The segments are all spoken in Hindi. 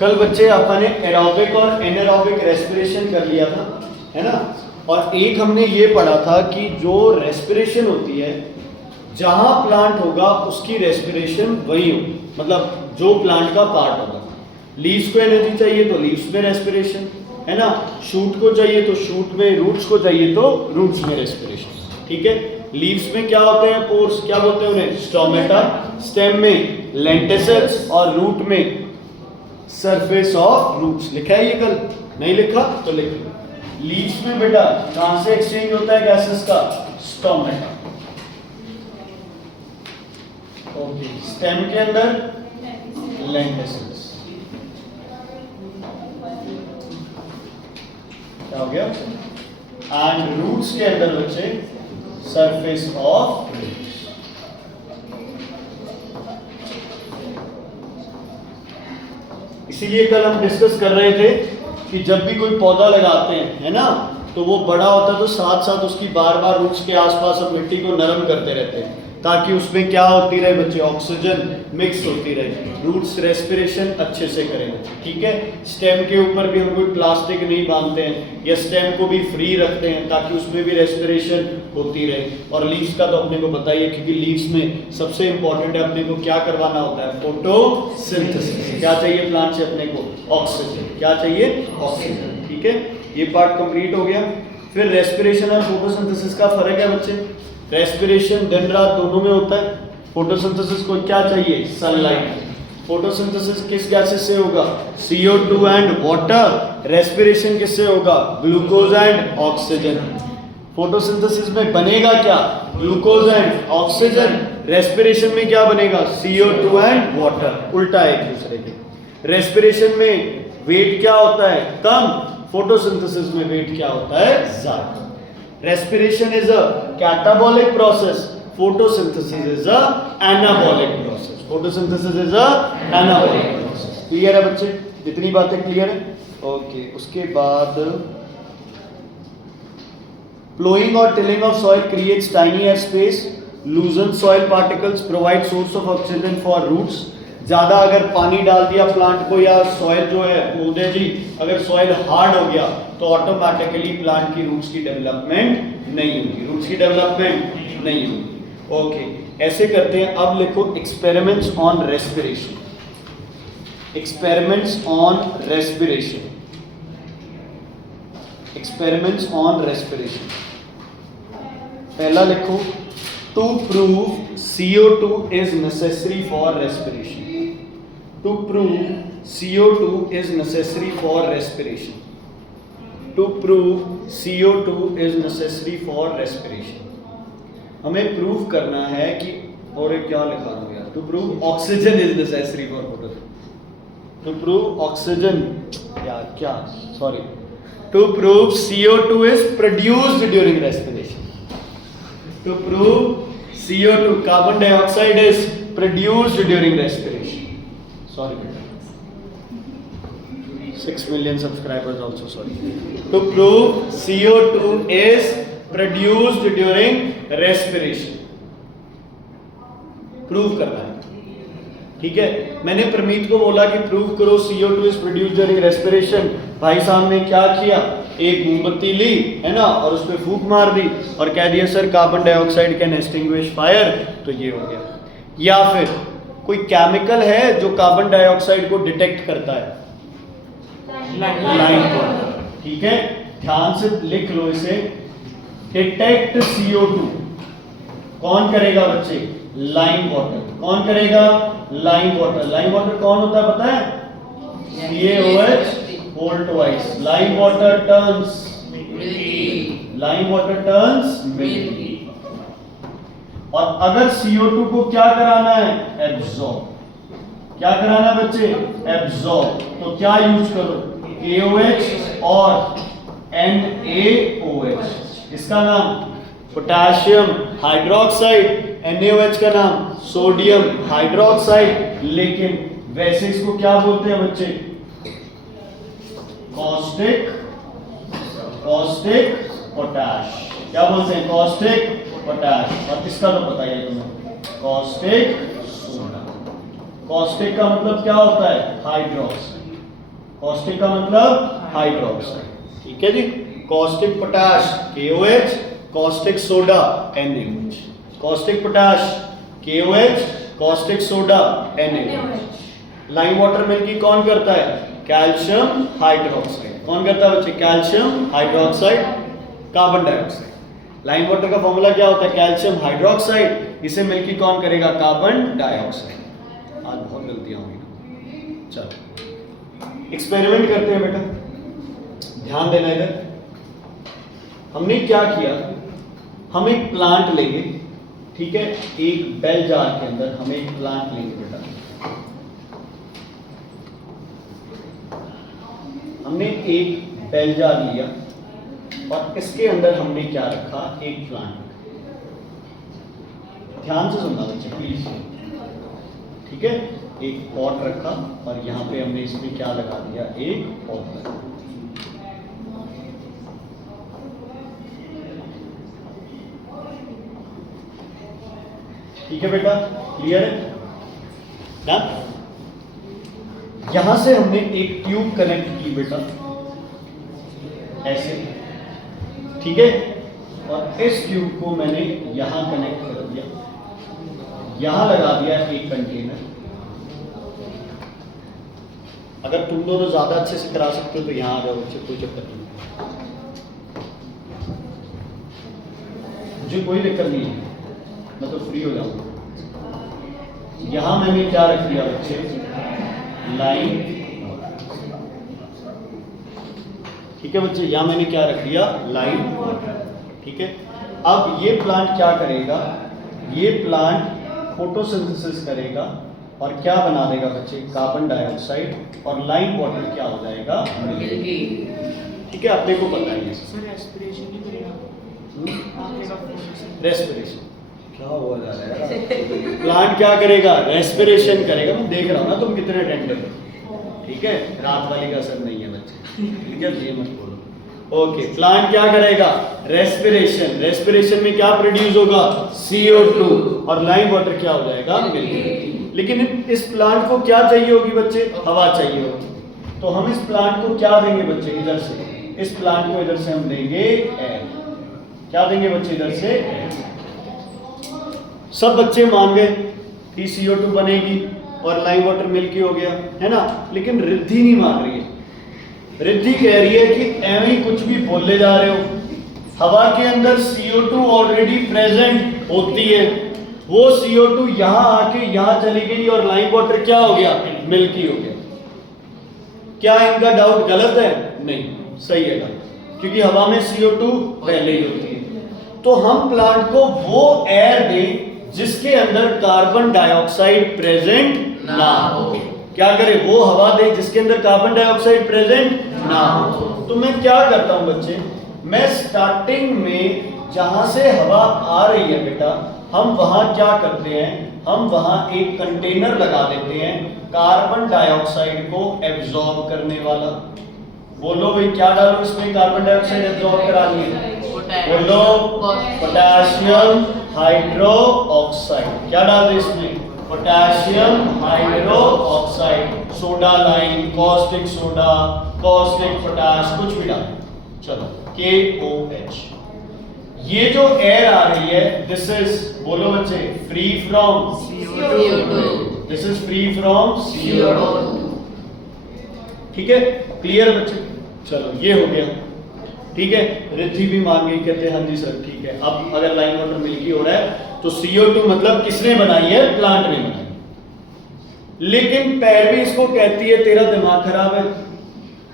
कल बच्चे अपन ने एरोबिक और एनारोबिक रेस्पिरेशन कर लिया था, है ना। और एक हमने ये पढ़ा था कि जो रेस्पिरेशन होती है, जहां प्लांट होगा उसकी रेस्पिरेशन वही होगी, मतलब जो प्लांट का पार्ट होगा। लीव्स को एनर्जी चाहिए तो लीव्स में रेस्पिरेशन, है ना। शूट को चाहिए तो शूट में, रूट्स को चाहिए तो रूट्स में रेस्पिरेशन, ठीक है। लीव्स में क्या होते हैं? पोर्स, क्या बोलते हैं उन्हें? स्टोमेटा। स्टेम में लेंटिसल्स और रूट में सरफेस ऑफ रूट्स। लिखा है ये कल? नहीं लिखा तो लिख लो। लीव्स में बेटा कहां से एक्सचेंज होता है गैसेस का? स्टोमेटा। ओके, स्टेम के अंदर लेंटिसल्स। क्या हो गया? एंड रूट्स के अंदर बच्चे सरफेस ऑफ रूट्स। इसीलिए कल हम डिस्कस कर रहे थे कि जब भी कोई पौधा लगाते हैं, है ना, तो वो बड़ा होता है तो साथ साथ उसकी बार बार रूट्स के आसपास अब मिट्टी को नरम करते रहते हैं, ताकि उसमें क्या होती रहे बच्चे? ऑक्सीजन मिक्स होती रहे, रूट्स रेस्पिरेशन अच्छे से करें, ठीक है। स्टेम के ऊपर भी हम कोई प्लास्टिक नहीं बांधते हैं, या स्टेम को भी फ्री रखते हैं ताकि उसमें भी रेस्पिरेशन होती रहे। और लीव्स का तो अपने को बताइए, क्योंकि लीव्स में सबसे इंपॉर्टेंट है अपने को क्या करवाना होता है? फोटोसिंथेसिस। क्या चाहिए प्लांट से अपने को? ऑक्सीजन। क्या चाहिए? ऑक्सीजन, ठीक है। ये पार्ट कंप्लीट हो गया। फिर रेस्पिरेशन और फोटोसिंथेसिस का फर्क है बच्चे। रेस्पिरेशन दिन रात दोनों में होता है। फोटोसिंथेसिस को क्या चाहिए? सनलाइट। फोटोसिंथेसिस किस गैसेस से होगा? CO2 and water. रेस्पिरेशन किससे होगा? Glucose and oxygen. फोटोसिंथेसिस में बनेगा क्या? Glucose and oxygen. रेस्पिरेशन में क्या बनेगा? CO2 and water. उल्टा है एक दूसरे के। रेस्पिरेशन में वेट क्या होता है? कम। फोटोसिंथेसिस में वेट क्या होता है? ज्यादा। Respiration is a catabolic process. Photosynthesis is a anabolic process. Photosynthesis is a anabolic process. Clear है बच्चे? जितनी बातें क्लियर है? ओके, उसके बाद plowing or tilling of soil creates tiny air space, loosens soil particles, provide source of oxygen for roots. ज्यादा अगर पानी डाल दिया प्लांट को, या सॉइल जो है पौधे जी, अगर सॉइल हार्ड हो गया तो ऑटोमेटिकली प्लांट की रूट्स की डेवलपमेंट नहीं होगी, रूट्स की डेवलपमेंट नहीं होगी। ओके, ऐसे करते हैं। अब लिखो experiments on respiration. Experiments on respiration. Experiments on respiration. पहला लिखो, to prove CO2 is necessary for respiration. To prove CO2 is necessary for respiration. To prove CO2 is necessary for respiration. हमें प्रूव करना है कि, और क्या लिखा हो गया? To prove oxygen is necessary for photosynthesis. To prove oxygen, क्या? Sorry. To prove CO2 is produced during respiration. To prove CO2, carbon dioxide, is produced during respiration. Sorry, 6 million subscribers also, sorry. To prove CO2 is produced during respiration. Prove करना है, ठीक है। मैंने प्रमीत को बोला कि प्रूव करो CO2 is produced during respiration। भाई साहब ने क्या किया? एक मोमबत्ती ली, है ना, और उस पर फूंक मार दी और कह दिया sir carbon dioxide can extinguish fire. तो ये हो गया। या फिर कोई केमिकल है जो कार्बन डाइऑक्साइड को डिटेक्ट करता है? लाइम वाटर, ठीक है। ध्यान से लिख लो इसे। डिटेक्ट CO2 कौन करेगा बच्चे? Lime water. कौन करेगा? Lime water. लाइम वाटर कौन होता है पता है? CaOH whole twice. Lime water turns milky. Lime water turns milky. और अगर CO2 को क्या कराना है? एब्जॉर्ब। क्या कराना है बच्चे? एब्जॉर्ब। तो क्या यूज करो? KOH और NaOH। इसका नाम पोटेशियम हाइड्रोक्साइड, NaOH का नाम सोडियम हाइड्रोक्साइड। लेकिन वैसे इसको क्या बोलते हैं बच्चे? Caustic potash. क्या बोलते हैं? Caustic potash. और इसका तो पता ही है तुम्हें, कॉस्टिक सोडा। कॉस्टिक का मतलब क्या होता है? हाइड्रोक्साइड। कॉस्टिक का मतलब हाइड्रोक्साइड, ठीक है जी। Caustic potash KOH, caustic soda NaOH, caustic potash KOH, caustic soda NaOH। Lime water milky कौन करता है? Calcium hydroxide. कौन करता है बच्चे? Calcium hydroxide, carbon dioxide. Lime water का फॉर्मूला क्या होता है? Calcium hydroxide. इसे मिल्की कौन करेगा? Carbon dioxide. आज बहुत गलतियां हुई ना। चलो एक्सपेरिमेंट करते हैं बेटा, ध्यान देना इधर। हमने क्या किया, हम एक प्लांट लेंगे, ठीक है, एक बेल जार के अंदर हम एक प्लांट लेंगे बेटा। हमने एक बेल जार लिया और इसके अंदर हमने क्या रखा? एक प्लांट। ध्यान से सुनना बच्चे प्लीज, ठीक है। एक पॉट रखा और यहां पे हमने इसमें क्या लगा दिया? एक पॉट। ठीक है बेटा, क्लियर है ना? यहां से हमने एक ट्यूब कनेक्ट की बेटा, ऐसे, ठीक है। और इस ट्यूब को मैंने यहां कनेक्ट कर दिया, यहां लगा दिया एक कंटेनर। अगर तुम दोनों ज्यादा अच्छे से करा सकते हो तो यहां आ जाओ बच्चे, कोई चक्कर नहीं, मुझे कोई दिक्कत नहीं है, मैं तो फ्री हो जाऊंगा। यहां मैंने क्या रख दिया बच्चे? लाइम, ठीक है बच्चे, यहां मैंने क्या रख दिया? लाइम वाटर, ठीक है। अब ये प्लांट क्या करेगा? ये प्लांट फोटोसिंथेसिस करेगा और क्या बना देगा बच्चे? कार्बन डाइऑक्साइड, और लाइम वाटर क्या हो जाएगा? मिल्की, ठीक है। अपने को पता है सर, रेस्पिरेशन नहीं करेगा, रेस्पिरेशन क्या हुआ जा रहा है? प्लांट क्या करेगा? रेस्पिरेशन करेगा। मैं देख रहा हूं ना तुम कितने टेंडर हो, ठीक है। रात वाली का असर नहीं है बच्चे, ठीक है, ये मत बोलो। ओके, प्लांट क्या करेगा? रेस्पिरेशन। रेस्पिरेशन में क्या प्रोड्यूस होगा? CO2, और लाइम वाटर क्या हो जाएगा? मिल्की। लेकिन इस प्लांट को क्या चाहिए होगी बच्चे? हवा चाहिए होगी। तो हम इस प्लांट को क्या देंगे बच्चे? इधर से, इस प्लांट को इधर से हम देंगे एयर। क्या देंगे बच्चे? इधर से एयर। सब बच्चे मान गए कि CO2 बनेगी और लाइम वाटर मिल्की हो गया, है ना। लेकिन रिद्धि नहीं मान रही है। रिद्धि कह रही है कि ऐਵੇਂ ही कुछ भी बोले जा रहे हो, हवा के अंदर CO2 ऑलरेडी प्रेजेंट होती है, वो CO2 यहां आके यहां चली गई और लाइम वाटर क्या हो गया? मिल्की हो गया। क्या इनका डाउट गलत है? नहीं, सही है डाउट, क्योंकि हवा में CO2 पहले ही होती है। तो हम प्लांट को वो एयर दें जिसके अंदर कार्बन डाइऑक्साइड प्रेजेंट ना हो। क्या करें? वो हवा दे जिसके अंदर कार्बन डाइऑक्साइड प्रेजेंट ना हो। तो मैं क्या करता हूं बच्चे? मैं स्टार्टिंग में जहां से हवा आ रही है बेटा, हम वहां क्या करते हैं? हम वहां एक कंटेनर लगा देते हैं कार्बन डाइऑक्साइड को एब्जॉर्ब करने वाला। बोलो भाई, क्या डालो इसमें कार्बन डाइऑक्साइड एब्जॉर्ब करानी है? बोलो, पोटेशियम हाइड्रो ऑक्साइड। क्या डाल दे इसमें? Potassium hydro oxide. Soda lime, caustic soda, caustic potash, कुछ भी डाल। चलो, KOH। ये जो एयर आ रही है, दिस इज, बोलो बच्चे, free from CO2। This is free from CO2, ठीक है। क्लियर बच्चे? चलो, ये हो गया, ठीक है। रिद्धि भी मान गई, कहते हैं हाँ जी सर, ठीक है। अब अगर लाइम वाटर मिल्की हो रहा है तो CO2 मतलब किसने बनाई है? प्लांट ने बनाई। लेकिन पैरवी इसको कहती है तेरा दिमाग खराब है,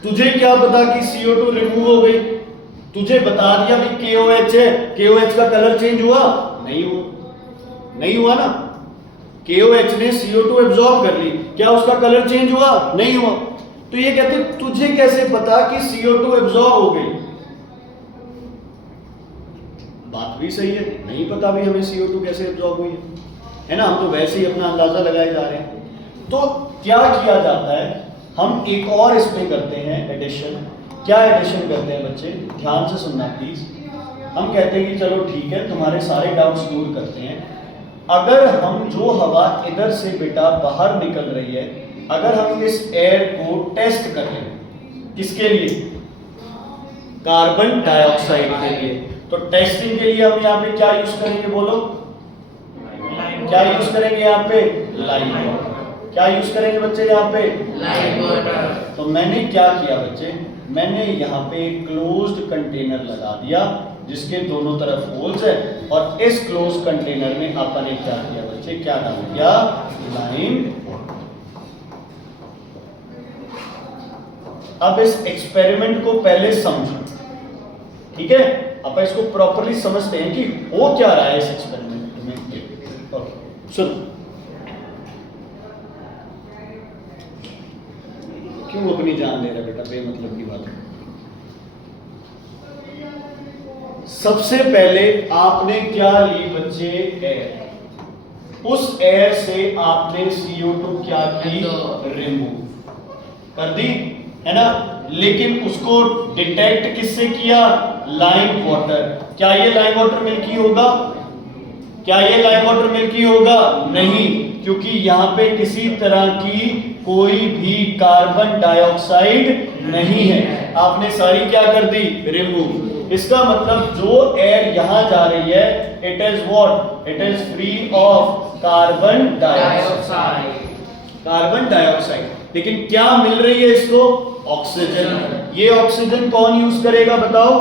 तुझे क्या पता कि CO2 रिमूव हो गई? तुझे बता दिया कि KOH है, KOH का कलर चेंज हुआ? नहीं हुआ, नहीं हुआ ना। KOH ने CO2 एब्जॉर्ब कर ली, क्या उसका कलर चेंज हुआ? नहीं हुआ। तो ये कहते तुझे कैसे पता कि CO2 एब्जॉर्ब हो गई? बात भी सही है, नहीं पता भी हमें CO2 कैसे एब्जॉर्ब हुई है ना। हम तो वैसे ही अपना अंदाजा लगाए जा रहे हैं। तो क्या किया जाता है? हम एक और इसमें करते हैं एडिशन। क्या एडिशन करते हैं बच्चे? ध्यान से सुनना प्लीज। हम कहते हैं कि चलो ठीक है, तुम्हारे सारे डाउट्स दूर करते हैं। अगर हम जो हवा इधर से बेटा बाहर निकल रही है, अगर हम इस एयर को टेस्ट कर लें, किसके लिए? कार्बन डाइऑक्साइड के लिए। तो टेस्टिंग के लिए हम यहाँ पे क्या यूज करेंगे बोलो? क्या यूज करेंगे यहाँ पे? Lime water. क्या यूज करेंगे बच्चे यहाँ पे? Lime water. तो मैंने क्या किया बच्चे, मैंने यहाँ पे एक क्लोज्ड कंटेनर लगा दिया जिसके दोनों तरफ होल्स है, और इस क्लोज कंटेनर में अपन ने क्या किया बच्चे, क्या डाल दिया? Lime water. अब इस एक्सपेरिमेंट को पहले समझो, ठीक है? अब इसको प्रॉपर्ली समझते हैं कि हो क्या रहा है इस एक्सपेरिमेंट में। ओके सुनो, क्यों अपनी जान दे रहा बेटा, बेमतलब की बात है। सबसे पहले आपने क्या ली बच्चे? एयर। उस एयर से आपने CO2 क्या की? रिमूव कर दी, है ना? लेकिन उसको डिटेक्ट किससे किया? Lime water. क्या ये लाइम वाटर मिल्की होगा? क्या ये लाइम वाटर मिल्की होगा? नहीं, क्योंकि यहां पे किसी तरह की कोई भी कार्बन डाइऑक्साइड नहीं है। आपने सारी क्या कर दी? रिमूव। इसका मतलब जो एयर यहां जा रही है, it is what? It is free of carbon dioxide. Carbon dioxide. लेकिन क्या मिल रही है इसको? ऑक्सीजन। ये ऑक्सीजन कौन यूज करेगा बताओ?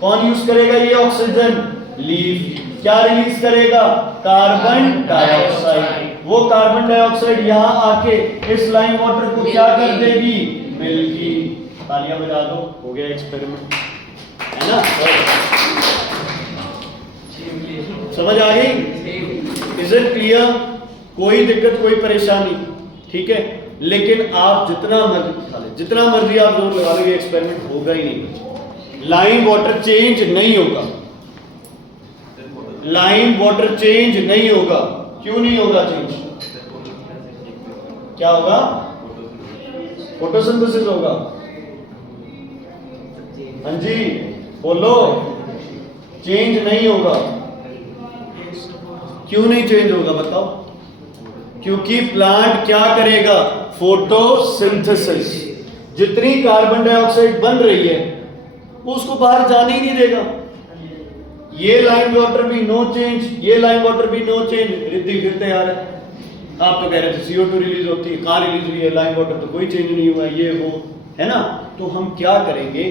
कौन यूज करेगा ये ऑक्सीजन? लीफ। क्या रिलीज करेगा? Carbon dioxide. वो कार्बन डाइऑक्साइड यहां आके इस लाइम वाटर को क्या कर देगी? मिल्की। तालियां बजा दो, हो गया एक्सपेरिमेंट, है ना? समझ आ गई? Is it clear? कोई दिक्कत, कोई परेशानी? ठीक है, लेकिन आप जितना मर्जी आप जोर लगा लो, ये एक्सपेरिमेंट होगा ही नहीं। लाइम वाटर चेंज नहीं होगा। लाइम वाटर चेंज नहीं होगा। क्यों नहीं होगा चेंज? क्या होगा? फोटोसिंथेसिस होगा। हाँ जी बोलो, चेंज नहीं होगा। क्यों नहीं चेंज होगा बताओ? क्योंकि प्लांट क्या करेगा? फोटोसिंथेसिस। जितनी कार्बन डाइऑक्साइड बन रही है वो उसको बाहर जाने ही नहीं देगा। ये लाइम वाटर भी नो चेंज, ये लाइम वाटर भी नो चेंज। रिद्धि फिर तैयार है। आप तो कह रहे थे CO2 रिलीज होती है, कहाँ रिलीज हुई है? लाइम वाटर तो कोई चेंज नहीं हुआ, ये वो, है ना? तो हम क्या करेंगे,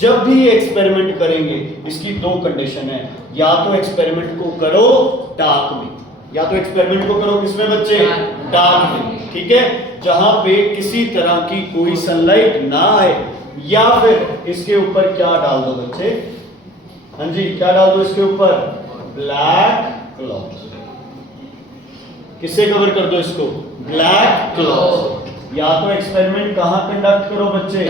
जब भी एक्सपेरिमेंट करेंगे, इसकी दो कंडीशन है। या तो एक्सपेरिमेंट को करो डार्क में, या तो एक्सपेरिमेंट को करो किसमें बच्चे? डार्क में, ठीक है? जहां पे किसी तरह की कोई सनलाइट ना आए। या फिर इसके ऊपर क्या डाल दो बच्चे? हाँ जी, क्या डाल दो इसके ऊपर? Black cloth. किससे कवर कर दो इसको? Black cloth. या तो एक्सपेरिमेंट कहां कंडक्ट करो बच्चे?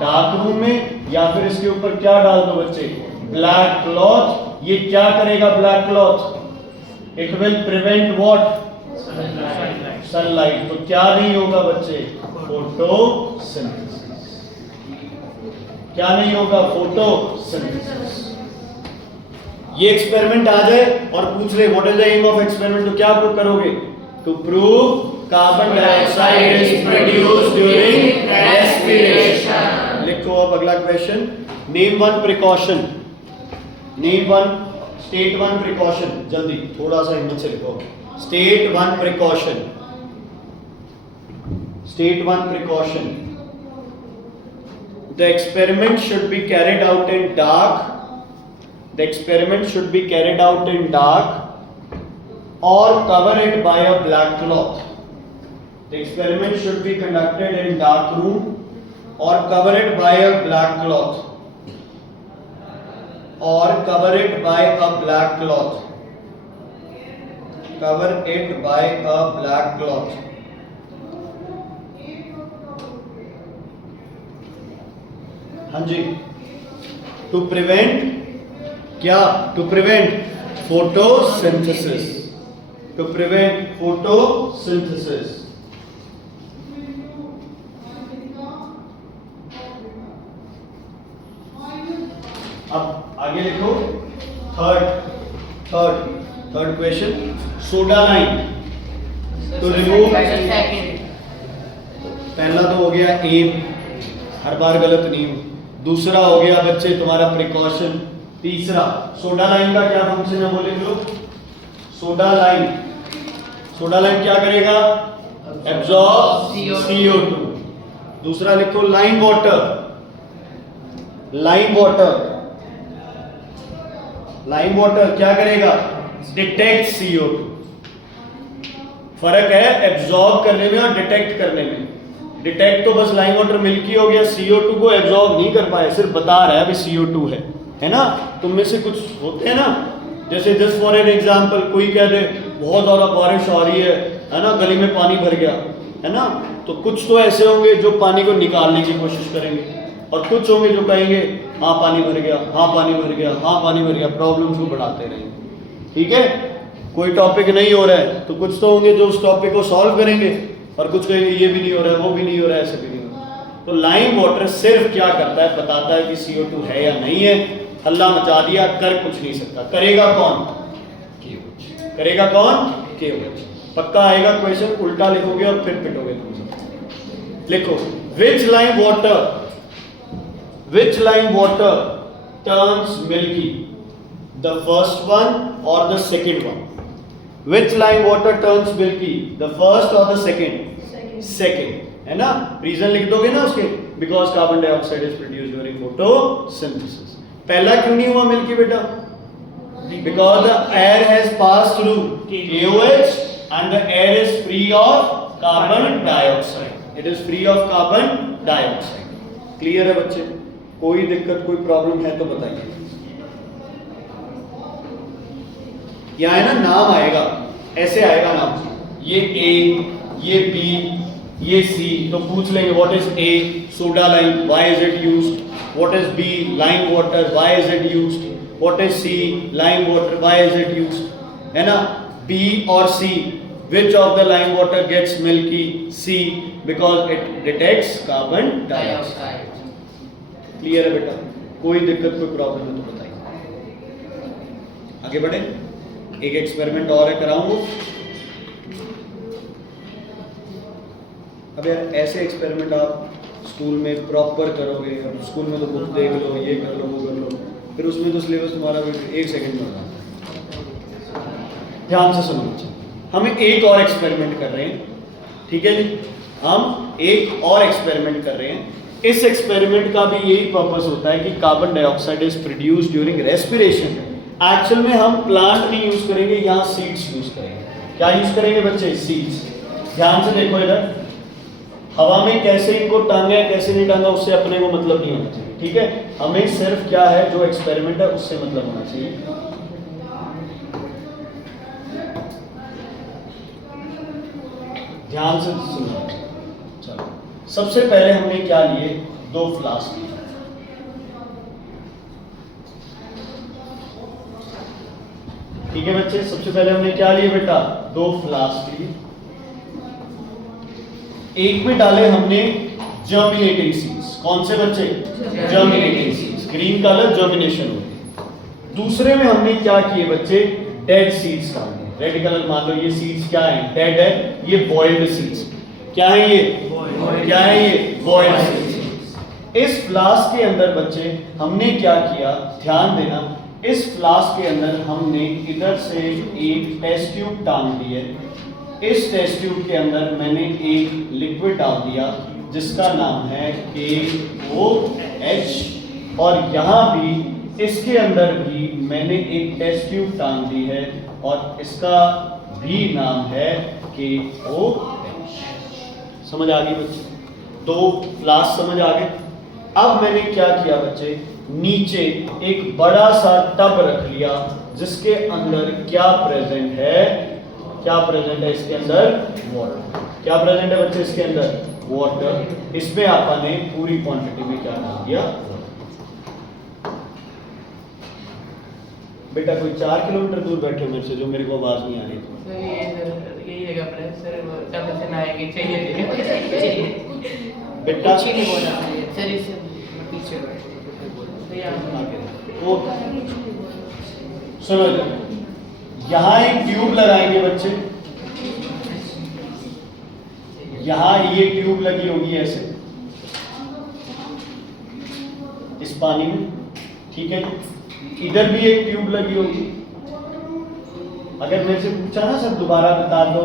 डार्क रूम में। या फिर इसके ऊपर क्या डाल दो बच्चे? Black cloth. ये क्या करेगा black cloth? It will prevent what? Sunlight. तो क्या नहीं होगा बच्चे? फोटोसिंथेसिस। क्या नहीं होगा? फोटोसिंथेसिस। ये एक्सपेरिमेंट आ जाए और पूछ ले what is the aim of experiment, तो क्या प्रूव करोगे? To prove carbon dioxide is produced during respiration. लिखो अब अगला question. Name one precaution. Name one, state one precaution. जल्दी थोड़ा सा हिम्मत से लिखो। State one precaution. State one precaution. The experiment should be carried out in dark. The experiment should be carried out in dark or cover it by a black cloth. The experiment should be conducted in dark room or cover it by a black cloth. Or cover it by a black cloth. Cover it by a black cloth. हाँ जी, टू प्रिवेंट क्या? To prevent photosynthesis. To prevent photosynthesis. अब आगे लिखो। Third question. Soda lime to remove. पहला तो हो गया एम, हर बार गलत नहीं हो। दूसरा हो गया बच्चे तुम्हारा प्रिकॉशन। तीसरा सोडा लाइम का क्या फंक्शन है बोले लोग? सोडा लाइम क्या करेगा? Absorb CO2। दूसरा लिखो लाइम वाटर क्या करेगा? Detect CO2। फर्क है एब्जॉर्ब करने में और डिटेक्ट करने में। डिटेक्ट तो बस लाइम वाटर मिल्की हो गया, CO2 को एब्जॉर्ब नहीं कर पाए, सिर्फ बता रहा है अभी CO2 है ना। तुम में से कुछ होते हैं ना, जैसे जस्ट फॉर एन एग्जांपल कोई कह दे बहुत ज़्यादा बारिश आ रही है ना, गली में पानी भर गया है ना, तो कुछ तो ऐसे होंगे जो पानी को निकालने की कोशिश करेंगे और कुछ होंगे जो कहेंगे हाँ पानी भर गया, हाँ पानी भर गया, हाँ पानी भर गया, प्रॉब्लम्स को बढ़ाते रहेंगे। ठीक है, कोई टॉपिक नहीं हो रहा है तो कुछ तो होंगे जो उस टॉपिक को सॉल्व करेंगे और कुछ कहेंगे ये भी नहीं हो रहा है, वो भी नहीं हो रहा है, ऐसे भी नहीं हो रहा है। तो लाइम वाटर सिर्फ क्या करता है? बताता है कि CO2 है या नहीं है। हल्ला मचा दिया, कर कुछ नहीं सकता। करेगा कौन? KOH। पक्का आएगा क्वेश्चन, उल्टा लिखोगे और फिर पिटोगे तुम सब। लिखो which lime water turns milky, the first one और the second one? Which lime water turns milky, the first or the second? है ना, रीजन लिख दोगे ना उसके, because carbon dioxide is produced during photosynthesis। पहला क्यों नहीं हुआ मिल्की बेटा? Because the air has passed through KOH and the air is free of carbon dioxide. It is free of carbon dioxide। Clear है बच्चे? कोई दिक्कत कोई प्रॉब्लम है तो बताइए। यहाँ है ना नाम आएगा, ऐसे आएगा नाम, ये A, ये B, ये C, तो पूछ लेंगे what is A? Soda lime, why is it used? What is B? Lime water, why is it used? What is C? Lime water, why is it used? है ना, B और C, which of the lime water gets milky? C, because it detects carbon dioxide। Clear है बेटा? कोई दिक्कत कोई प्रॉब्लम है तो बताइए। आगे बढ़े, एक एक्सपेरिमेंट और है, कराऊंगा। अब यार ऐसे एक्सपेरिमेंट आप स्कूल में प्रॉपर करोगे, अब स्कूल में तो बुक देख लो, ये कर लो, वो कर लो, फिर उसमें तो सिलेबस तुम्हारा 1 सेकंड में होगा। ध्यान से सुनो बच्चे, हम एक और एक्सपेरिमेंट कर रहे हैं, ठीक है जी? हम एक और एक्सपेरिमेंट कर रहे हैं। इस एक्सपेरिमेंट का भी यही पर्पस होता है कि carbon dioxide is produced during respiration. Actual में हम प्लांट नहीं यूज करेंगे, यहाँ सीड्स यूज करेंगे। क्या यूज करेंगे बच्चे? सीड्स। ध्यान से देखो इधर, हवा में कैसे इनको टांगे कैसे नहीं टांगा उससे अपने को मतलब नहीं होना चाहिए, ठीक है? हमें सिर्फ क्या है, जो एक्सपेरिमेंट है उससे मतलब होना चाहिए। ध्यान से सुनो। चलो, सबसे पहले हमने क्या लिए? 2 फ्लास्क लिए। ठीक है बच्चे, सबसे पहले हमने क्या लिए बेटा? 2 फ्लास्क लिए। एक में डाले हमने जर्मिनेटिंग सीड्स। कौन से बच्चे? Germinating seeds. Green colour germination होगी। दूसरे में हमने क्या किए बच्चे? डेड सीड्स डाले। रेड कलर मान लो ये सीड्स क्या है? डेड है। ये बॉइल्ड सीड्स। क्या है ये? क्या है ये? Boiled seeds. इस फ्लास्क के अंदर बच्चे हमने क्या किया? ध्यान देना, इस फ्लास्क के अंदर हमने इधर से एक टेस्ट ट्यूब टांग दी है। इस टेस्ट ट्यूब के अंदर मैंने एक लिक्विड डाल दिया जिसका नाम है KOH, और यहाँ भी इसके अंदर भी मैंने एक टेस्ट ट्यूब टांग दी है और इसका भी नाम है KOH। समझ आ गई बच्चे? 2 फ्लास्क समझ आ गए? अब मैंने क्या किया बच्चे? नीचे एक बड़ा सा टब रख लिया जिसके अंदर क्या प्रेजेंट है? क्या प्रेजेंट है इसके अंदर? वाटर। क्या प्रेजेंट है बच्चे इसके अंदर? वाटर। इसमें आपने पूरी क्वांटिटी में क्या डाल दिया? बेटा कोई 4 किलोमीटर दूर बैठे हो मेरे से, जो मेरे को आवाज नहीं आ रही। यही है सर, टब से नहाएंगे, चाहिए बेटा नहीं बोला सर, इससे पीछे सुनो, यहाँ एक ट्यूब लगाएंगे बच्चे, यहाँ ये ट्यूब लगी होगी ऐसे, पानी में, ठीक है। इधर भी एक ट्यूब लगी होगी। अगर मेरे से पूछा ना सर दोबारा बता दो,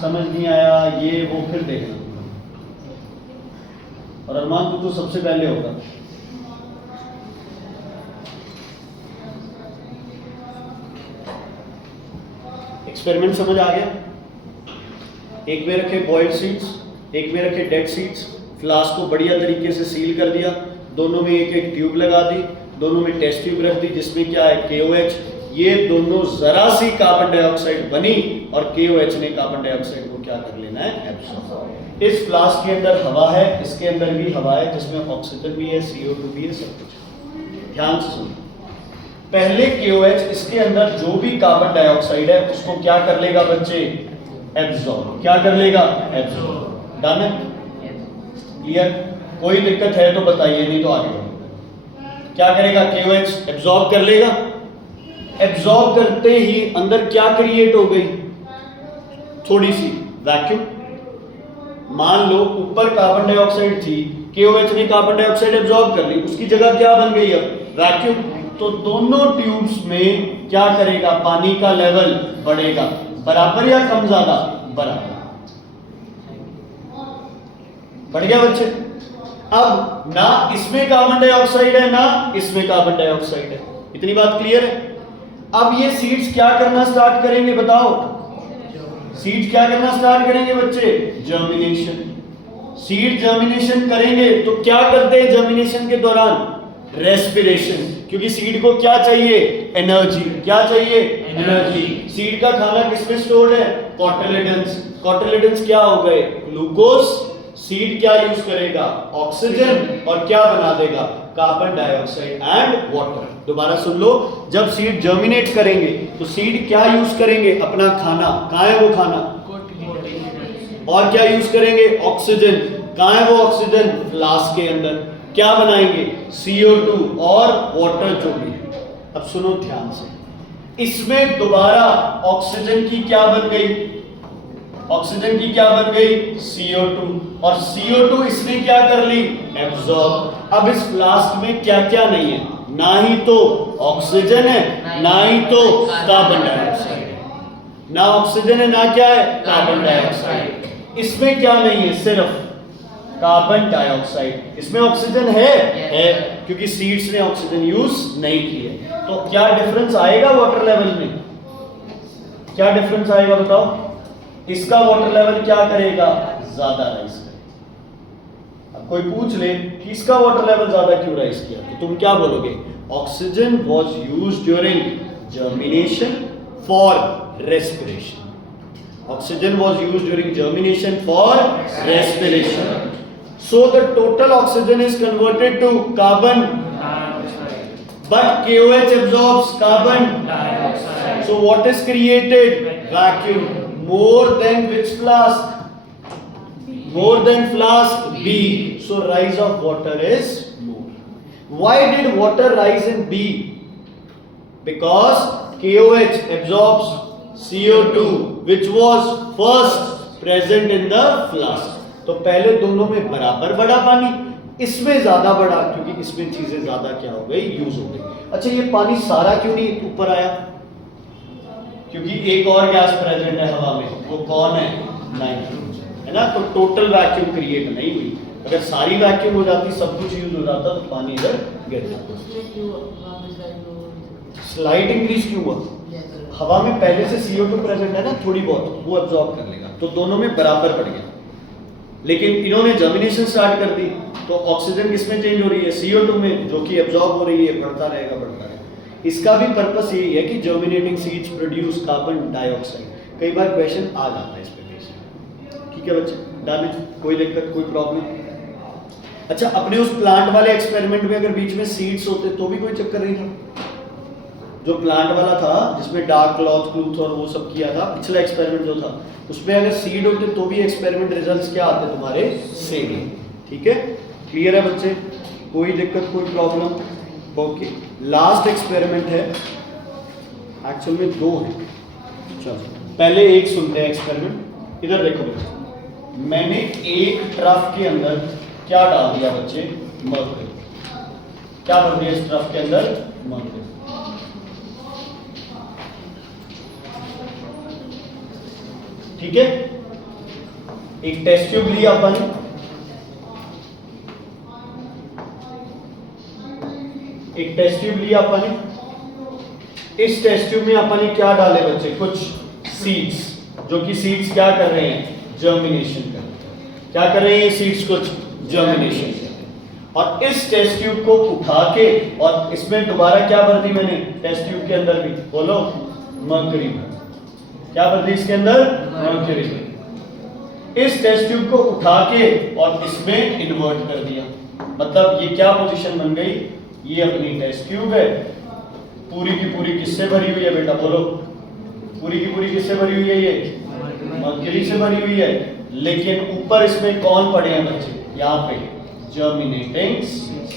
समझ नहीं आया ये वो, फिर देखना। और अरमान तो सबसे पहले होगा। एक्सपेरिमेंट समझ आ गया? एक में रखे बॉइल्ड सीड्स, एक में रखे डेड सीड्स, फ्लास्क को बढ़िया तरीके से सील कर दिया, दोनों में एक एक ट्यूब लगा दी, दोनों में टेस्ट ट्यूब रख दी जिसमें क्या है KOH। ये दोनों जरा सी कार्बन डाइऑक्साइड बनी और KOH ने कार्बन डाइऑक्साइड को क्या कर लेना है, एब्सॉर्ब। इस फ्लास्क के अंदर हवा है, इसके अंदर भी हवा है जिसमें ऑक्सीजन भी है, CO2 भी है, सब कुछ। ध्यान से सुनो, पहले KOH इसके अंदर जो भी कार्बन डाइऑक्साइड है उसको क्या कर लेगा बच्चे, एब्सॉर्ब। क्या कर लेगा, एब्सॉर्ब। डन है, क्लियर? कोई दिक्कत है तो बताइए, नहीं तो आगे बढ़ो। क्या करेगा KOH, एब्सॉर्ब कर लेगा। एब्सॉर्ब करते ही अंदर क्या क्रिएट हो गई, थोड़ी सी वैक्यूम। मान लो ऊपर कार्बन डाइऑक्साइड थी, KOH ने कार्बन डाइऑक्साइड एब्सॉर्ब कर ली, उसकी जगह क्या बन गई अब, वैक्यूम। तो दोनों ट्यूब्स में क्या करेगा, पानी का लेवल बढ़ेगा, बराबर या कम ज्यादा, बराबर। बढ़ गया बच्चे? अब ना इसमें कार्बन डाइऑक्साइड है ना इसमें कार्बन डाइऑक्साइड है, इतनी बात क्लियर है? अब ये सीड्स क्या करना स्टार्ट करेंगे बताओ? सीड्स क्या करना स्टार्ट करेंगे बच्चे, जर्मिनेशन। सीड जर्मिनेशन करेंगे तो क्या करते हैं जर्मिनेशन के दौरान, रेस्पिरेशन। क्योंकि सीड को क्या चाहिए, एनर्जी। क्या चाहिए, एनर्जी। सीड का खाना किसमें स्टोर्ड है, कॉटिलेडन्स। कॉटिलेडन्स क्या हो गए, ग्लूकोज। सीड क्या यूज करेगा, ऑक्सीजन, और क्या बना देगा, कार्बन डाइऑक्साइड एंड वाटर। दोबारा सुन लो, जब सीड जर्मिनेट करेंगे तो सीड क्या यूज करेंगे, अपना खाना। कहां है वो खाना, और क्या यूज करेंगे, ऑक्सीजन। कहां है वो ऑक्सीजन, फ्लास्क के अंदर। क्या बनाएंगे, CO2 और वाटर जो भी है। अब सुनो ध्यान से, इसमें दोबारा ऑक्सीजन की क्या बन गई, ऑक्सीजन की क्या बन गई, CO2, और CO2 इसने क्या कर ली, एब्सॉर्ब। अब इस फ्लास्क में क्या क्या नहीं है, ना ही तो ऑक्सीजन है, ना ही तो कार्बन डाइऑक्साइड है। ना ऑक्सीजन है, ना क्या है, कार्बन डाइऑक्साइड। इसमें क्या नहीं है, सिर्फ कार्बन डाइऑक्साइड। इसमें ऑक्सीजन है, क्योंकि सीड्स ने ऑक्सीजन यूज नहीं की है। तो क्या डिफरेंस आएगा वाटर लेवल में, क्या डिफरेंस आएगा बताओ? इसका वाटर लेवल क्या करेगा, ज्यादा राइज करेगा। अब कोई पूछ ले कि इसका वाटर लेवल ज्यादा क्यों राइज किया, तो तुम क्या बोलोगे, oxygen was use during germination for respiration. Oxygen was used during germination for respiration. So the total oxygen is converted to carbon dioxide. But KOH absorbs carbon dioxide. So what is created? Vacuum. More than which flask? More than flask B. So rise of water is more. Why did water rise in B? Because KOH absorbs CO2 which was first present in the flask. तो पहले दोनों में बराबर बड़ा पानी, इसमें ज्यादा बड़ा क्योंकि इसमें चीजें ज्यादा क्या हो गई, यूज हो गई। अच्छा ये पानी सारा क्यों नहीं ऊपर आया, क्योंकि एक और गैस प्रेजेंट है हवा में, वो कौन है, नाइट्रोजन, है ना। तो टोटल वैक्यूम क्रिएट नहीं हुई। अगर सारी वैक्यूम हो जाती, सब कुछ यूज हो जाता, तो पानी इधर गिर जाता। स्लाइड इंक्रीज क्यों हुआ, हवा में पहले से CO2 प्रेजेंट है ना, थोड़ी बहुत, वो एब्जॉर्ब कर लेगा, तो दोनों में बराबर बढ़ गया। लेकिन इन्होंने जर्मिनेशन स्टार्ट कर दी, तो ऑक्सीजन किसमें चेंज हो रही है, CO2 में, जो कि एब्जॉर्ब हो रही है, बढ़ता रहेगा बढ़ता रहेगा। इसका भी पर्पस यही है कि germinating seeds produce carbon dioxide. कई बार क्वेश्चन आ जाता है इस पे बेसिक। ठीक है बच्चे, डन, कोई दिक्कत, कोई प्रॉब्लम? अच्छा अपने उस प्लांट वाले एक्सपेरिमेंट में अगर बीच में सीड्स होते तो भी कोई चक्कर नहीं था। जो प्लांट वाला था जिसमें डार्क क्लॉथ क्लूथ और वो सब किया था, पिछला एक्सपेरिमेंट जो था, उसमें अगर सीड होते तो भी एक्सपेरिमेंट रिजल्ट्स क्या आते तुम्हारे, सेम ही। ठीक है, क्लियर है बच्चे, कोई दिक्कत, कोई प्रॉब्लम? ओके, लास्ट एक्सपेरिमेंट है, एक्चुअल में दो है। चलो पहले एक सुनते हैं एक्सपेरिमेंट। इधर देखो बच्चे, मैंने एक ट्रफ के अंदर क्या डाल दिया बच्चे, मर्क्यूरी। क्या भर दिया इस ट्रफ के अंदर? मर्क्यूरी। ठीक है, एक टेस्ट ट्यूब लिया अपन, एक टेस्ट ट्यूब लिया अपन। इस टेस्ट ट्यूब में अपन ने क्या डाले बच्चे? कुछ सीड्स, जो कि सीड्स क्या कर रहे हैं? जर्मिनेशन कर रहे हैं। क्या कर रहे हैं सीड्स? कुछ जर्मिनेशन कर रहे हैं। और इस टेस्ट ट्यूब को उठा के और इसमें दोबारा क्या भर दी मैंने? टेस्ट ट्यूब के अंदर भी बोलो मर्क्यूरी भर। क्या भर दी इसके अंदर? मर्क्यूरी भर। इस टेस्ट ट्यूब को उठा के और इसमें इन्वर्ट कर दिया। मतलब ये क्या पोजीशन बन गई? ये अपनी टेस्ट ट्यूब है, पूरी की पूरी किससे भरी हुई है बेटा? बोलो, पूरी की पूरी किससे भरी हुई है? ये मर्क्यूरी से भरी हुई है। लेकिन ऊपर इसमें कौन पड़े हैं बच्चे? यहाँ पे जर्मिनेटिंग सीड्स।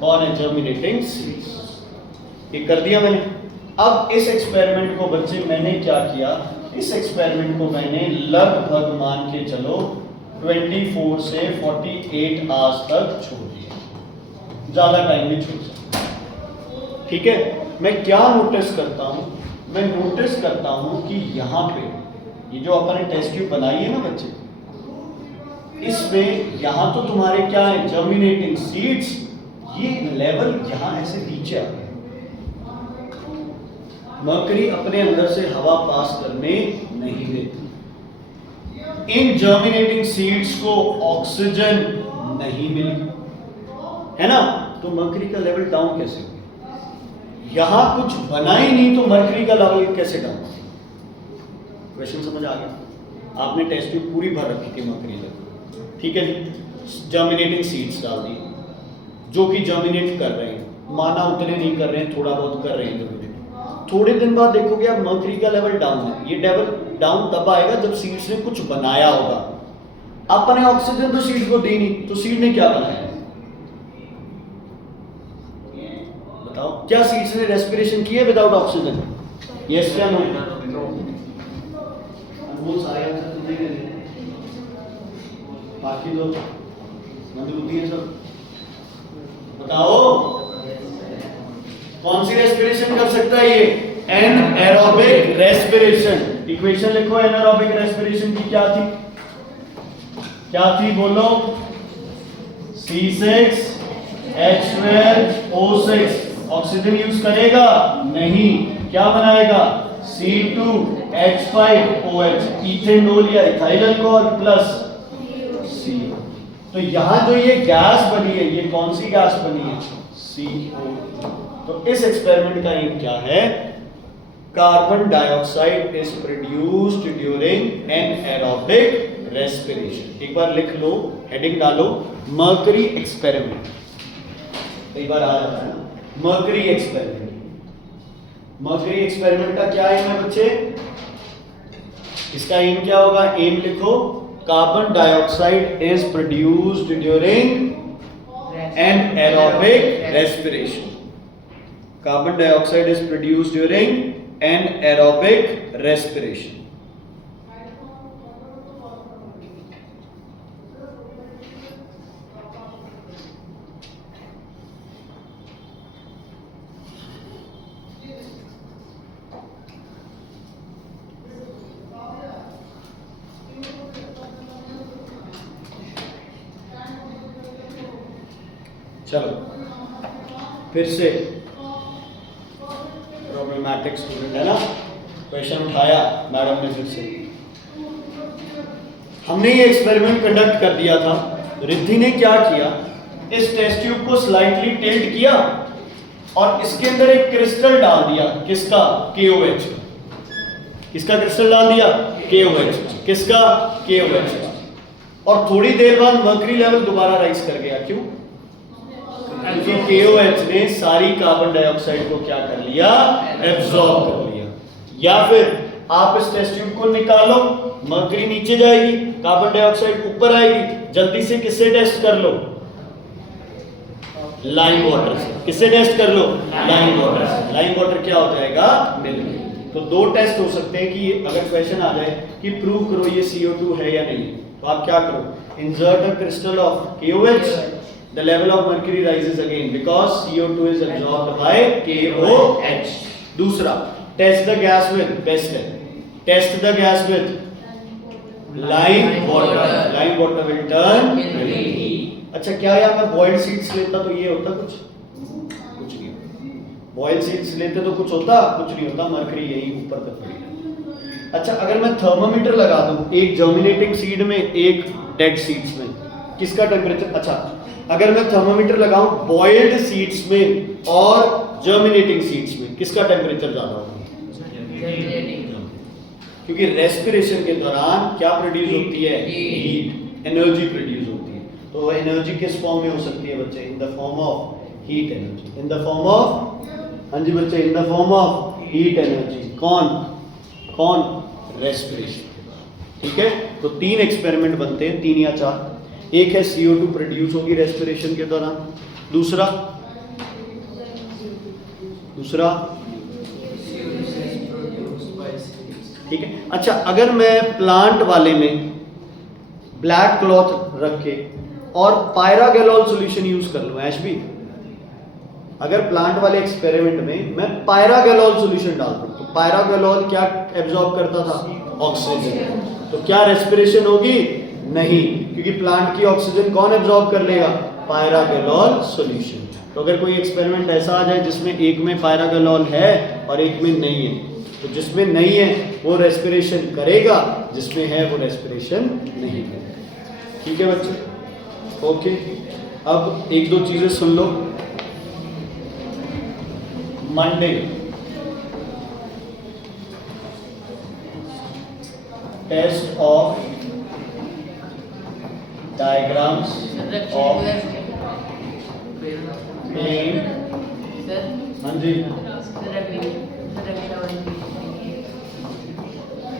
कौन है? Germinating seeds. ये कर दिया मैंने। अब इस एक्सपेरिमेंट को बच्चे मैंने क्या किया? इस एक्सपेरिमेंट को मैंने लगभग मान के चलो 24 से 48 आवर्स तक छोड़ दिया, ज्यादा टाइम भी छोड़ सकता। ठीक है, मैं क्या नोटिस करता हूं? मैं नोटिस करता हूं कि यहां पे ये जो अपन ने टेस्ट ट्यूब बनाई है ना बच्चे, इसमें यहां तो तुम्हारे क्या है? Germinating seeds. ये लेवल यहां ऐसे नीचे आ गया। मर्क्यूरी अपने अंदर से हवा पास करने नहीं देती। इन जर्मिनेटिंग सीड्स को ऑक्सीजन नहीं मिली, है ना? तो मर्क्यूरी का लेवल डाउन कैसे हो गया? यहां कुछ बना ही नहीं तो मर्क्यूरी का लेवल कैसे डाउन? क्वेश्चन समझ आ गया? आपने टेस्ट ट्यूब पूरी भर रखी थी मर्क्यूरी तक, ठीक है जी। जर्मिनेटिंग सीड्स डाल दी जो कि जर्मिनेट कर रहे हैं, माना उतने नहीं कर रहे हैं, थोड़ा बहुत कर रहे हैं। थोड़े दिन बाद देखोगे आप मर्क्यूरी का लेवल डाउन है। ये लेवल डाउन तब आएगा जब सीड्स ने कुछ बनाया होगा। आपने ऑक्सीजन तो सीड को दी नहीं, तो सीड ने क्या बनाया? बताओ, क्या सीड्स ने रेस्पिरेशन की है विदाउट ऑक्सीजन? यस या नो? वो सारे आंसर तुमने दे दिए, बाकी तो मंदबुद्धि है सब। बताओ कौन सी रेस्पिरेशन कर सकता है ये? Anaerobic respiration. इक्वेशन लिखो एनएरोबिक रेस्पिरेशन की। क्या थी? क्या थी बोलो? C6H12O6। ऑक्सीजन यूज करेगा नहीं, क्या बनाएगा? C2H5OH, इथेनॉल या इथाइल अल्कोहल प्लस C। तो यहां जो ये गैस बनी है, ये कौन सी गैस बनी है? CO। तो इस एक्सपेरिमेंट का एम क्या है? Carbon dioxide is produced during anaerobic respiration. एक बार लिख लो, हेडिंग डालो, मर्क्यूरी एक्सपेरिमेंट। कई बार आ जाता है ना, मर्क्यूरी एक्सपेरिमेंट। मर्क्यूरी एक्सपेरिमेंट का क्या एम है बच्चे? इसका एम क्या होगा? एम लिखो, carbon dioxide is produced during anaerobic respiration. Carbon dioxide is produced during anaerobic respiration. चलो फिर से, प्रॉब्लमैटिक स्टूडेंट है ना, क्वेश्चन उठाया मैडम ने फिर से। हमने ये एक्सपेरिमेंट कंडक्ट कर दिया था। रिद्धि ने क्या किया? इस टेस्ट ट्यूब को स्लाइटली टिल्ट किया और इसके अंदर एक क्रिस्टल डाल दिया। किसका? KOH। किसका क्रिस्टल डाल दिया? KOH। किसका? KOH। और थोड़ी देर बाद मर्क्यूरी लेवल दोबारा राइज कर गया। क्यों? क्योंकि KOH ने सारी कार्बन डाइऑक्साइड को क्या कर लिया? एब्जॉर्ब कर लिया। या फिर आप इस टेस्ट ट्यूब को निकालो, मर्क्यूरी नीचे जाएगी, कार्बन डाइऑक्साइड ऊपर आएगी। जल्दी से किससे टेस्ट कर लो? लाइम वाटर से। किससे टेस्ट कर लो? लाइम वाटर से। लाइम वाटर क्या हो जाएगा? मिल्क। तो दो टेस्ट हो सकते हैं कि अगर क्वेश्चन आ जाए कि प्रूव करो ये CO2 है या नहीं, तो आप क्या करो? Insert a crystal of KOH, the level of mercury rises again because CO2 is absorbed by KOH. दूसरा, test the gas with, best है, test the gas with lime water. Lime water will turn green. अच्छा, क्या यार मैं boiled seeds लेता तो ये होता कुछ नहीं. बॉयल सीड्स लेते तो कुछ होता, कुछ नहीं होता, मरकरी यही ऊपर तक पड़ी है. अच्छा, अगर मैं थर्मोमीटर लगा दूं एक जर्मिनेटिंग सीड में, एक डेड सीड्स में, किसका टेम्परेचर? अच्छा, अगर मैं थर्मोमीटर लगाऊं बॉइल्ड सीड्स में और जर्मिनेटिंग सीड्स में, किसका टेम्परेचर ज्यादा होगा? क्योंकि रेस्पिरेशन के दौरान क्या प्रोड्यूस होती है? हीट, एनर्जी प्रोड्यूस होती है. तो एनर्जी किस फॉर्म में हो सकती है बच्चे? In the form of heat energy. In the form of, हाँ जी बच्चे, in the form of heat energy. कौन? रेस्पिरेशन. ठीक है, तो 3 एक्सपेरिमेंट बनते हैं, 3 या 4. एक है CO2 प्रोड्यूस होगी रेस्पिरेशन के दौरान. दूसरा ठीक है. अच्छा, अगर मैं प्लांट वाले में ब्लैक क्लॉथ रख के और पायरागैलोल सॉल्यूशन यूज कर लूं, ऐश भी, अगर प्लांट वाले एक्सपेरिमेंट में मैं पायरागैलोल सॉल्यूशन डाल दूं, तो पायरागैलोल क्या एब्जॉर्ब करता था? ऑक्सीजन. तो क्या रेस्पिरेशन होगी? नहीं, क्योंकि प्लांट की ऑक्सीजन कौन एब्जॉर्ब कर लेगा? पायरागैलोल सॉल्यूशन. तो अगर कोई एक्सपेरिमेंट ऐसा आ जाए जिसमें एक में पायरागैलोल है और एक में नहीं है, तो जिसमें नहीं है वो रेस्पिरेशन करेगा, जिसमें है वो रेस्पिरेशन नहीं करेगा. ठीक है बच्चे? ओके. अब 1-2 चीजें सुन लो. Monday test of diagrams of plane. हाँ जी,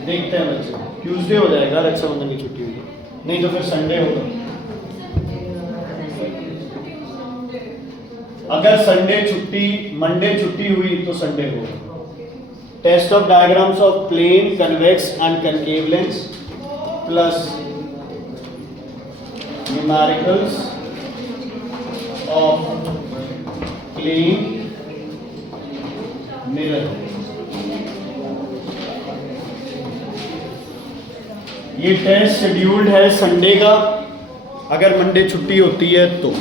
देखते हैं बच्चे. ट्यूसडे हो जाएगा, रक्षाबंधन की छुट्टी होगी, नहीं तो फिर संडे होगा. अगर मंडे छुट्टी हुई तो संडे होगा. Test of diagrams of plane, convex and concave lens plus numericals of plane mirror. ये टेस्ट शेड्यूल्ड है संडे का, अगर मंडे छुट्टी होती है तो.